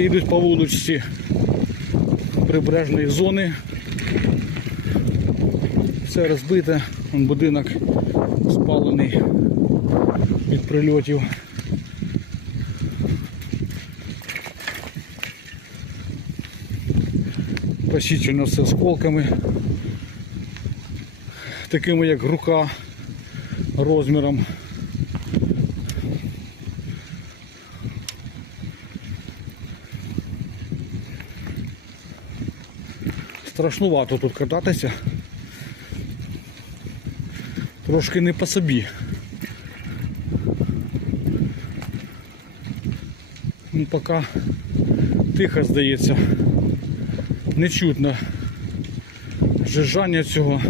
Йдуть по вуличці прибережної зони. Все розбите, Вон будинок спалений від прильотів. Посічено все осколками, такими як рука розміром. Страшнувато тут кататися. Трошки не по собі. Ну, поки тихо здається. Не чутно жижжання цього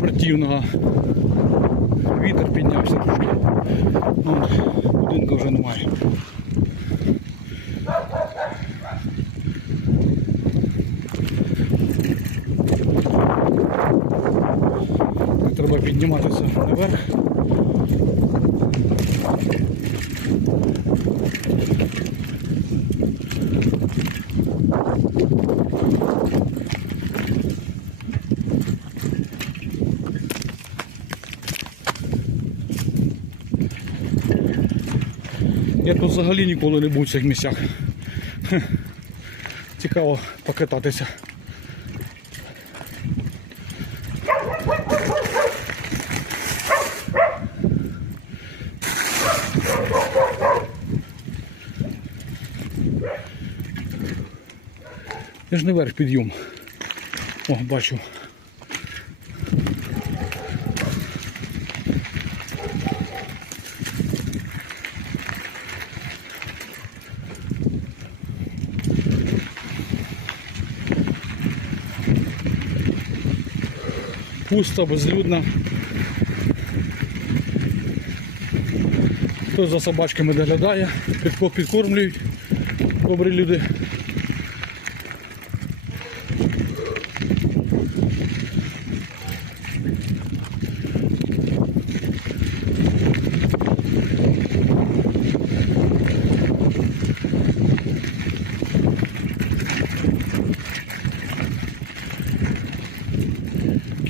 противного. Вітер піднявся трошки. Будинку вже немає. Підніматися наверх. Я тут взагалі ніколи не був в цих місцях. Цікаво покататися. Я ж не верх підйом. О, бачу. Пусто, безлюдно. Хтось за собачками доглядає, підко- підкормлюють добрі люди.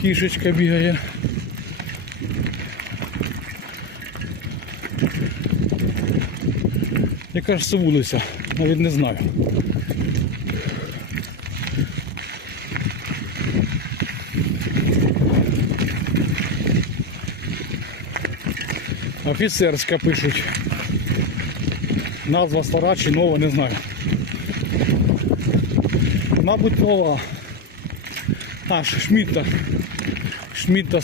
Кішечка бігає. Яка ж це вулиця? Навіть не знаю. Офіцерська пишуть. Назва стара чи нова, не знаю. Мабуть, нова. А, Шмітта. Шмітта